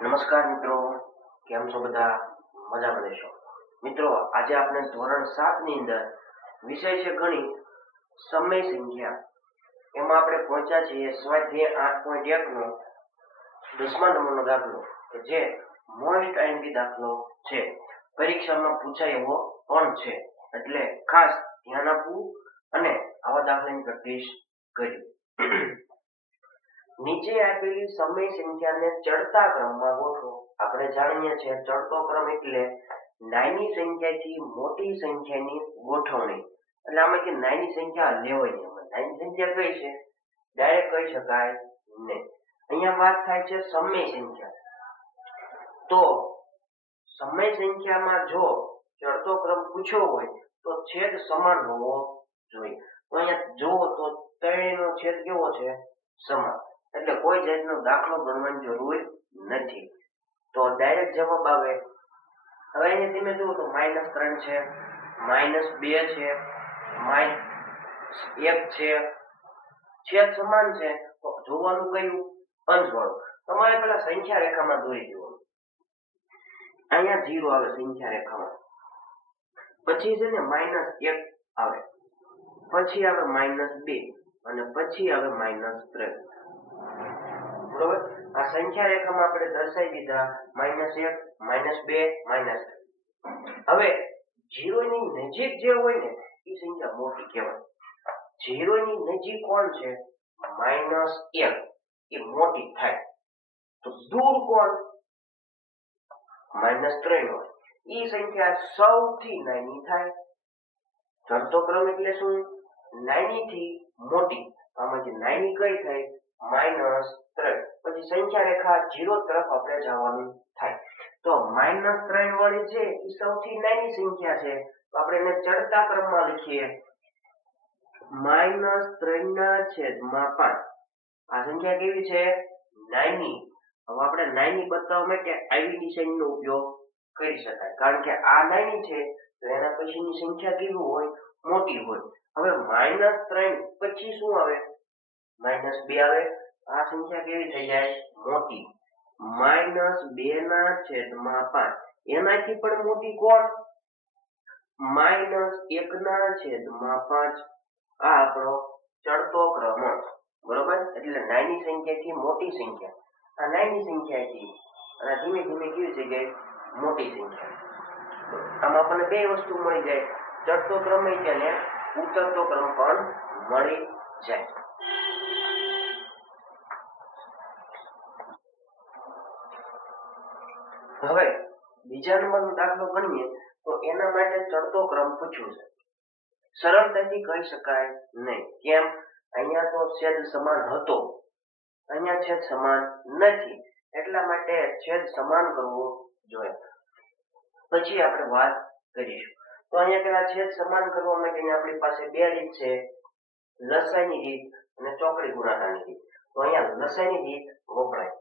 નમસ્કાર મિત્રો, કેમ છો બધા? મજામાં રહેશો મિત્રો. આજે આપણે ધોરણ 7 ની અંદર વિષય છે ગણિત, સમય સંખ્યા. એમાં આપણે પહોંચ્યા છીએ સ્વાધ્યાય 8.1 નો 10મા નંબરનો દાખલો, કે જે મોસ્ટ આઈએમપી દાખલો છે. પરીક્ષામાં પૂછાય એવો પણ છે, એટલે ખાસ ધ્યાન આપવું અને આવા દાખલાની પ્રેક્ટિસ કરવી. નીચે આપેલી સમય સંખ્યાને ચડતા ક્રમમાં ગોઠવો. આપણે જાણીએ છીએ ચડતો ક્રમ એટલે નાની સંખ્યાથી મોટી સંખ્યાની ગોઠવણી. એટલે આમાંથી નાની સંખ્યા લેવાની. નાની સંખ્યા કઈ છે? ડાયરેક્ટ કહી શકાય નહીં. અહીંયા વાત થાય છે સમય સંખ્યા. તો સમય સંખ્યામાં જો ચડતો ક્રમ પૂછ્યો હોય તો છેદ સમાન હોવો જોઈએ. તો અહીંયા જુઓ તો 3 નો છેદ કેવો છે? સમાન. એટલે કોઈ જાતનો દાખલો ગણવાની જરૂર નથી. તો ડાયરેક્ટ જવાબ આવે. હવે અહીંયા તમે જુઓ તો -3 છે, -2 છે, -1 છે. છેદ સમાન છે તો જોવાનું કયું? અંશવાળું. તમારે પેલા સંખ્યા રેખામાં દોરી દેવાનું. અહીંયા 0 આવે સંખ્યા રેખામાં, પછી છે ને -1 આવે, પછી આવે -2 અને પછી આવે -3. બરોબર? આ સંખ્યા રેખામાં આપણે દર્શાવી દીધા -1, -2, -3. હવે 0 ની નજીક જે હોય ને એ સંખ્યા મોટી કહેવાય. 0 ની નજીક કોણ છે? -1 એ મોટી થાય. તો દૂર કોણ? -3 હોય. એ સંખ્યા સૌથી નાની થાય. ચડતો ક્રમ એટલે શું? નાની થી મોટી. આમાંથી નાની કઈ થાય? -3. પછી સંખ્યા રેખા 0 તરફ આપણે જવાનું થાય. તો -3 વાળી છે એ સૌથી નાની સંખ્યા છે, તો આપણે એને ચડતા ક્રમમાં લખીએ -3/5. આ સંખ્યા કેવી છે? નાની. હવે આપણે નાની બતાવવા માટે આવી નિશાનીનો ઉપયોગ કરી શકાય, કારણ કે આ નાની છે તો એના પછીની સંખ્યા કેવી હોય? મોટી હોય. હવે -3 પછી શું આવે? -2 આવે. આ સંખ્યા કેવી થઈ જાય? મોટી. -2/5. એનાથી પણ મોટી કોણ? -1/5. આ આપણો ચડતો ક્રમ. બરોબર? એટલે નાની સંખ્યાથી મોટી સંખ્યા, આ નાની સંખ્યાથી અને ધીમે ધીમે કેવી થઈ જાય? મોટી સંખ્યા. આમ આપણને બે વસ્તુ મળી જાય, ચડતો ક્રમ અને ઉતરતો ક્રમ પણ મળી જાય. હવે બીજા નંબરનો દાખલો ગણીએ તો એના માટે ચડતો ક્રમ પૂછ્યું છે. સરળતાથી કહી શકાય નહીં. કેમ? અહીંયા તો છેદ સમાન હતો, અહીંયા છેદ સમાન નથી, એટલા માટે છેદ સમાન કરવો જોઈએ. પછી આપણે વાત કરીશું. તો અહીંયા પેલા છેદ સમાન કરવા માટે આપણી પાસે બે રીત છે, લસાઈની રીત અને ચોકડી ગુણાકારની રીત. તો અહીંયા લસાઈની રીત વપરાય.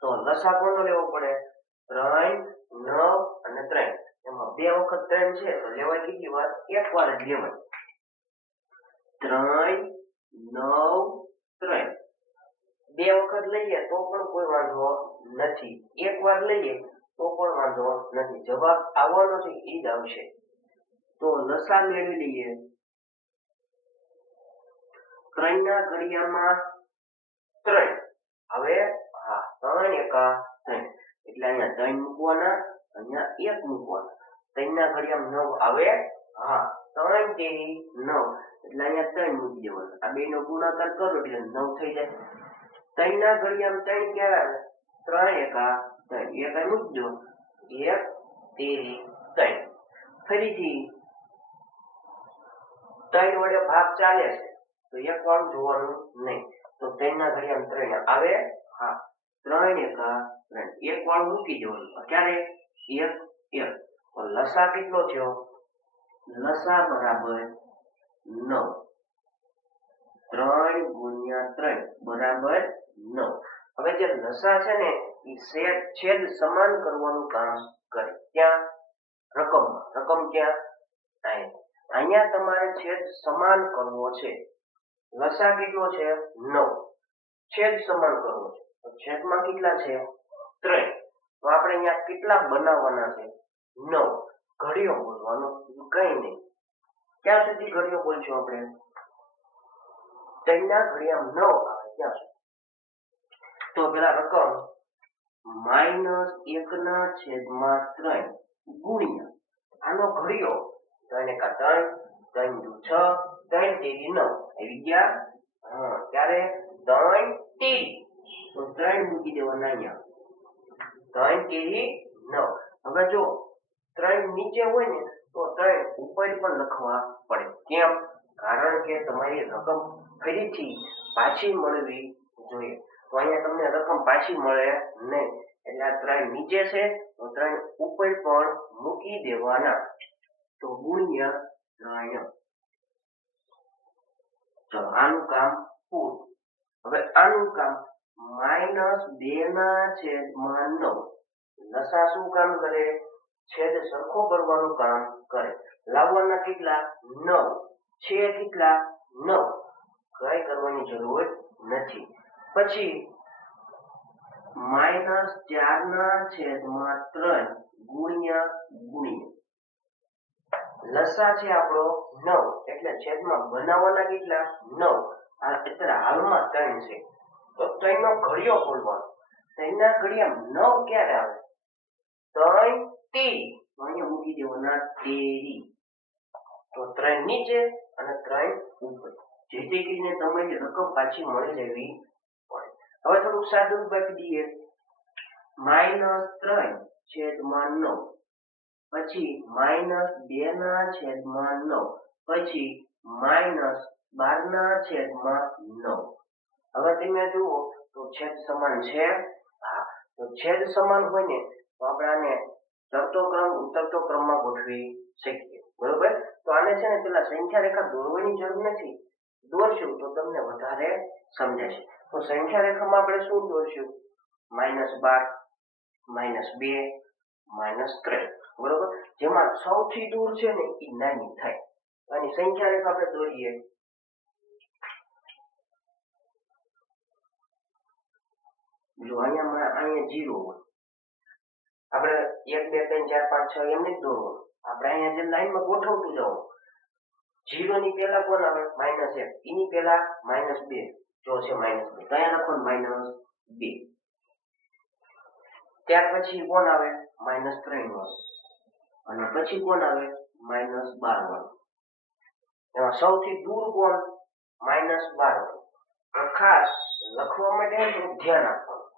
તો લસા કોનો લેવો પડે? 3, 9 અને 3. એમાં 2 વખત 3 છે તો લેવાય કેટલી વાર? એક વાર જ લેવાય. 3, 9, 3. 2 વખત લઈએ તો પણ કોઈ વાંધો નથી, એક વાર લઈએ તો પણ વાંધો નથી. જવાબ આવવાનો છે એ જ આવશે. તો લસા મેળવી લઈએ. 3 ના ઘડિયામાં 3. હવે 3 એકા 3. એટલે અહીંયા 3 મૂકવાના, અહીંયા 1 મૂકવાના. 3 ના ઘડિયામાં 9 આવે. 3 તેરી 9. એટલે અહીંયા 3 મૂકી દેવાના. આ બે નો ગુણાકાર કરો એટલે 9 થઈ જાય. 3 ના ઘડિયામાં 3 ક્યારે આવે? 3 એકા 3. એક અહીં મૂકી દો. 1 તેરી 3. ફરીથી 3 વડે ભાગ ચાલે છે તો એક વાળું જોવાનું નહીં. તો 3 ના ઘડિયામાં 3 આવે. 3 એકા 3. એક વાળું મૂકી દેવાનું. ક્યારે? 1 1. તો લસા કેટલો થયો? લસા બરાબર 9. 3 ગુણ્યા 3 બરાબર 9. હવે જે લસા છે ને એ છેદ સમાન કરવાનું કામ કરે. ક્યાં? રકમમાં. રકમ ક્યાં? અહીંયા તમારે છેદ સમાન કરવો છે. લસા કેટલો છે? 9. છેદ સમાન કરવો છે. તો છેદમાં કેટલા છે? 3 તો આપણે અહીંયા કેટલા બનાવવાના છે 9 ઘડીઓ બોલવાનો કઈ નહીં ક્યાં સુધી ઘડીઓ બોલશું આપણે 3 ના ઘડિયા 9 આવે ત્યાં સુધી તો પેલા રકમ -1/3 ગુણ્યા આનો ઘડિયો 3 એકા 3 3 દુ 6 3 તેરી 9 આવી ગયા ત્યારે 3 તેરી તો 3 મૂકી દેવાના અહીંયા 3 તેરી 9 હવે જો 3 નીચે હોય ને તો 3 ઉપર પણ લખવા પડે કેમ કારણ કે તમારી રકમ ફરીથી પાછી મળવી જોઈએ તો અહીંયા તમને રકમ પાછી મળે નહીં એટલે આ 3 નીચે છે તો 3 ઉપર પણ મૂકી દેવાના તો ગુણ્યા 3 ચલો આનું કામ પૂરું હવે આનું કામ -2/9 લસા શું કામ કરે છેદ સરખો કરવાનું કામ કરે લાવવાના કેટલા 9 છે કેટલા 9 કઈ કરવાની જરૂર નથી પછી -4/3 ગુણ્યા લસા છે આપણો 9 એટલે છેદમાં બનાવવાના કેટલા 9 આ અત્યારે હાલમાં 3 છે તો 3 નો ઘડિયો બોલવાનો 3 ના ઘડિયા 9 ક્યારે આવે 3 તેરી અહીંયા મૂકી દેવાના તેરી તો 3 નીચે અને 3 ઉપર જેથી કરીને તમારી રકમ પાછી મળી લેવી પડે હવે થોડુંક સાદું બાકી દઈએ -3/9 પછી -2/9 પછી -12/9 હવે તમે જુઓ તો છેદ સમાન છે હા તો છેદ સમાન હોય ને તો આપણે આને ચડતો ક્રમ ઉતરતો ક્રમમાં ગોઠવી શકીએ બરોબર તો આને છે ને પેલા સંખ્યા રેખા દોરવાની જરૂર નથી દોરશું તો તમને વધારે સમજાશે તો સંખ્યા રેખામાં આપણે શું દોરશું -12 -2 -3 બરોબર જેમાં સૌથી દૂર છે ને એ નાની થાય આની સંખ્યા રેખા આપણે દોરીએ જો અહીંયા 0 હોય આપણે 1 2 3 4 5 6 એમ નહીં દોરવાનું આપણે અહીંયા જે લાઈનમાં ગોઠવતું જવાનું 0 ની પહેલા કોણ આવે -1 એની પહેલા -2 જો છે -2 કયા લખવાનું -2 ત્યાર પછી કોણ આવે -3 વાળું અને પછી કોણ આવે -12 વાળું એમાં સૌથી દૂર કોણ -12 વાળું ખાસ લખવા માટે થોડું ધ્યાન આપવાનું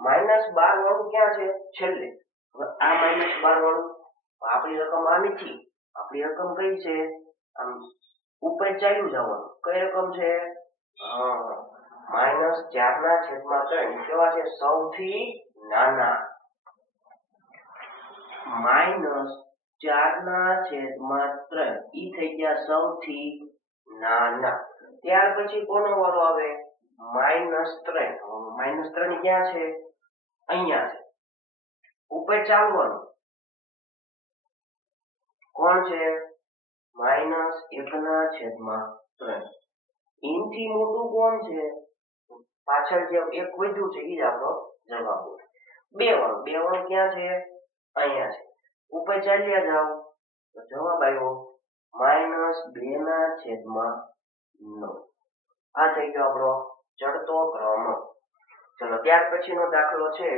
-12 વાળું ક્યાં છે છેલ્લે હવે આ -12 વાળું આપણી રકમ આ નથી આપણી રકમ કઈ છે આમ ઉપર ચાલ્યું જવાનું કઈ રકમ છે -4/3 કેવા છે સૌથી નાના -4/3 ઈ થઈ ગયા સૌથી નાના ત્યાર પછી કોનો વારો આવે -3 -3 ક્યાં છે અહીંયા છે ઉપર ચાલવાનું કોણ છે -1/3 ઇનથી મોટું કોણ છે પાછળ જે એક વધ્યું છે એ જ આપણો જવાબ હોય 2 વાળું ક્યાં છે અહીંયા છે ઉપર ચાલ્યા જાવ તો જવાબ આવ્યો -2/9 આ થઈ ગયો આપણો ચડતો ક્રમ ચલો ત્યાર પછીનો દાખલો છે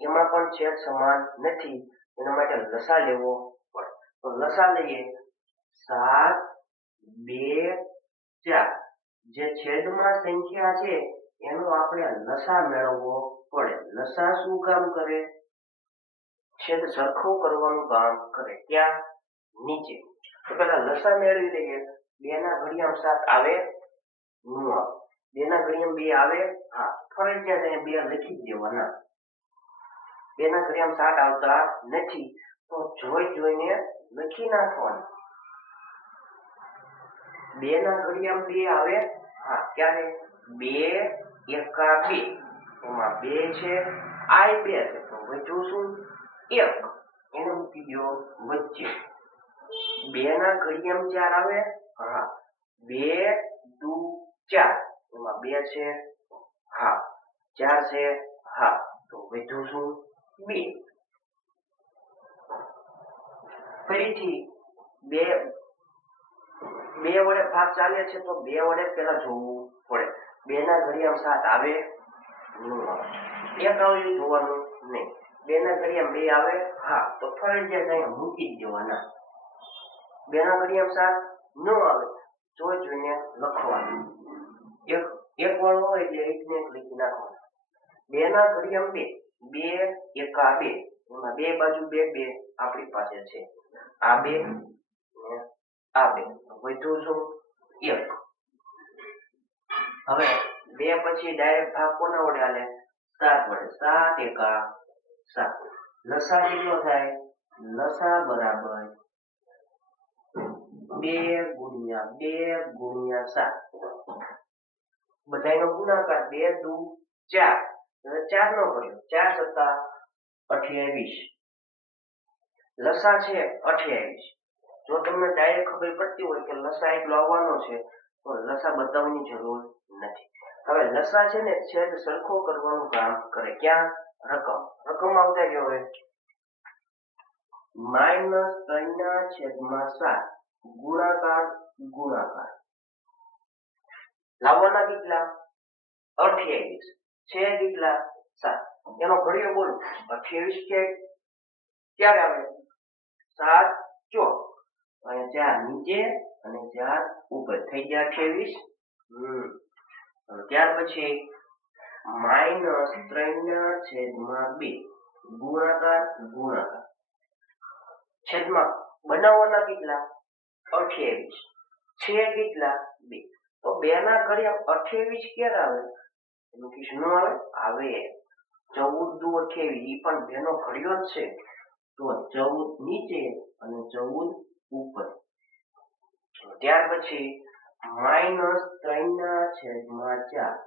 એમાં પણ છેદ સમાન નથી એના માટે લસા લેવો પડે તો લસા લઈએ 7 2 4 જે છેદમાં સંખ્યા છે એનો આપણે લસા મેળવવો પડે લસા શું કામ કરે છેદ સરખો કરવાનું કામ કરે ક્યાં નીચે તો પેલા લસા મેળવી લઈએ 2 ના ઘડિયામાં 7 આવે ન આવે 2 ના ઘડિયામાં 2 આવે હા ફરજિયાત અહીંયા 2 લખી જ દેવાના 2 ના ઘડિયામાં 7 આવતા નથી તો જોઈને લખી નાખવાનું 2 ના ઘડિયામાં 2 આવે હા ક્યારે 2 એકા 2 એમાં 2 છે આ 2 છે તો વચ્ચે શું 1 એને મૂકી દો વચ્ચે 2 ના ઘડિયામાં 4 આવે હા 2 દુ 4 એમાં 2 છે હા 4 છે હા તો તો વધ્યું શું 2 ફરીથી 2 વડે ભાગ ચાલે છે તો 2 વડે પહેલા જોવું પડે 2 ના ઘડિયામાં 7 આવે ન આવે 1 આવે એ જોવાનું નહીં 2 ના ઘડિયામાં 2 આવે હા તો ફરજિયાત અહીંયા મૂકી જ દેવાના 2 ના ઘડિયામાં 7 ન આવે જોઈને લખવાનું એક વાળો હોય એટલે એક ને એક લખી નાખવાનું 2 ના ઘડિયામાં 2 એકા 2 એમાં 2 બાજુ 2 આપણી પાસે છે આ 2 ને આ 2 વધ્યું શું 1 હવે 2 પછી ડાયરેક્ટ ભાગ કોના વડે હાલે 7 વડે 7 એકા 7 લસા કેટલો થાય લસા બરાબર 2 ગુણ્યા 2 ગુણ્યા 7 બધાયનો ગુણાકાર 2 દુ 4 4 નો કર્યો 4 સત્તા 28 લસા છે 28 જો તમને ડાયરેક્ટ ખબર પડતી હોય કે લસા એટલો આવવાનો છે તો લસા બતાવવાની જરૂર નથી હવે લસા છે ને છેદ સરખો કરવાનું કામ કરે ક્યાં રકમ આવતા કેવો હોય -3/7 ગુણાકાર લાવવાના કેટલા 28 છે કેટલા 7 એનો ઘડિયો બોલો 28 છે ક્યારે આવે 7 ચોક અહીંયા 4 નીચે અને 4 ઉપર થઈ ગયા 28 ત્યાર પછી -3/2 ગુણાકાર છેદમાં બનાવવાના કેટલા 28 છે કેટલા 2 તો 2 ના ઘડિયા 28 ક્યારે આવે એનું કિસ્સો આવે 14 દુ 28 ઈ પણ 2 નો ઘડિયો જ છે તો 14 નીચે અને 14 ઉપર ત્યાર પછી -3/4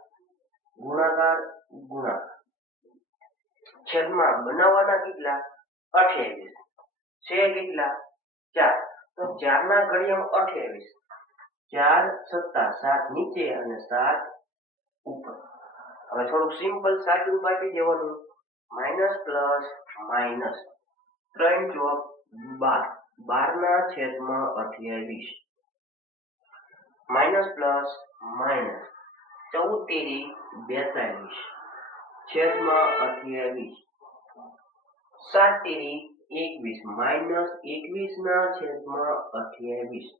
ગુણાકાર છેદમાં બનાવવાના કેટલા 28 છે કેટલા 4 તો 4 ના ઘડિયામાં 28 4 સત્તા 7 નીચે અને 7 ઉપર હવે થોડુંક સિમ્પલ સાચું આપી દેવાનું માઇનસ પ્લસ માઇનસ 3 ચોક 12 12 ના છેદમાં 28 માઇનસ પ્લસ માઇનસ 14 તેરી 42 છેદમાં 28 7 તેરી 21 -21 ના છેદમાં 28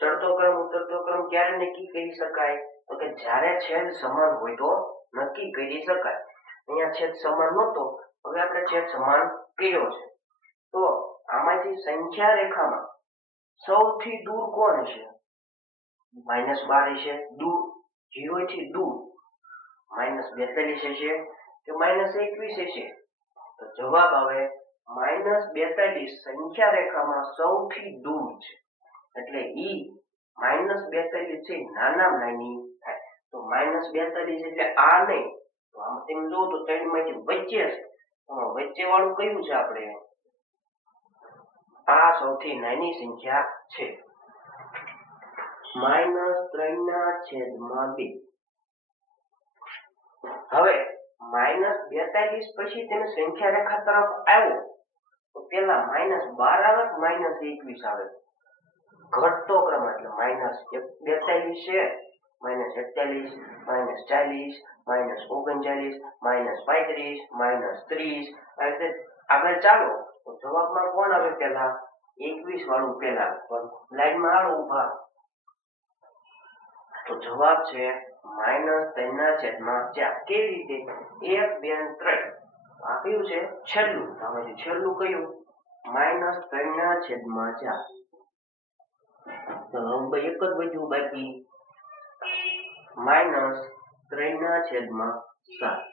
ચડતો ક્રમ ઉતરતો ક્રમ ક્યારે નક્કી કરી શકાય તો કે જ્યારે છેદ સમાન હોય તો નક્કી કરી શકાય અહીંયા છેદ સમાન નહોતો હવે આપણે છેદ સમાન કર્યો છે તો આમાંથી સંખ્યા રેખામાં સૌથી દૂર કોણ છે -12 છે દૂર 0 થી દૂર -42 હશે કે -21 હશે તો જવાબ આવે -42 સંખ્યા રેખામાં સૌથી દૂર છે એટલે ઈ -42 છે નાનામાં નાની થાય તો -42 એટલે આ નહીં તો આમ તેમ જો તો 3 માંથી વચ્ચે છે તો વચ્ચે વાળું કયું છે આપણે આ સૌથી નાની સંખ્યા છે -3/2 હવે -42 પછી તેને સંખ્યા રેખા તરફ આવ્યો તો પેલા -12 આવે કે -21 આવે ઘટતો ક્રમ એટલે -42 છે -41 -40 -39 -35 -30 આ રીતે આગળ ચાલો તો જવાબમાં કોણ આવે પેલા 21 વાળું પેલા લાઈનમાં હાલો ઊભા તો જવાબ છે -3/4 કેવી રીતે 1 2 3 આ કયું છે છેલ્લું આમાંથી છેલ્લું કયું -3/4 તો હવે એક જ વધ્યું બાકી -3/7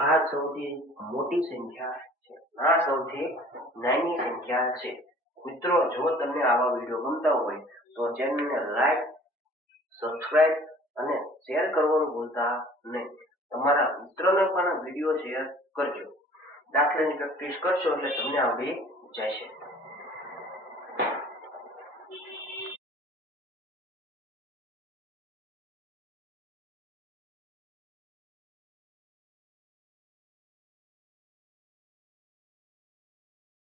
આ સૌથી મોટી સંખ્યા છે આ સૌથી નાની સંખ્યા છે મિત્રો જો તમને આવા વિડીયો ગમતા હોય તો ચેનલને લાઈક સબસ્ક્રાઇબ અને શેર કરવાનું ભૂલતા નહીં તમારા મિત્રોને પણ વિડીયો શેર કરજો દાખલાની પ્રેક્ટિસ કરશો એટલે તમને આવડી જશે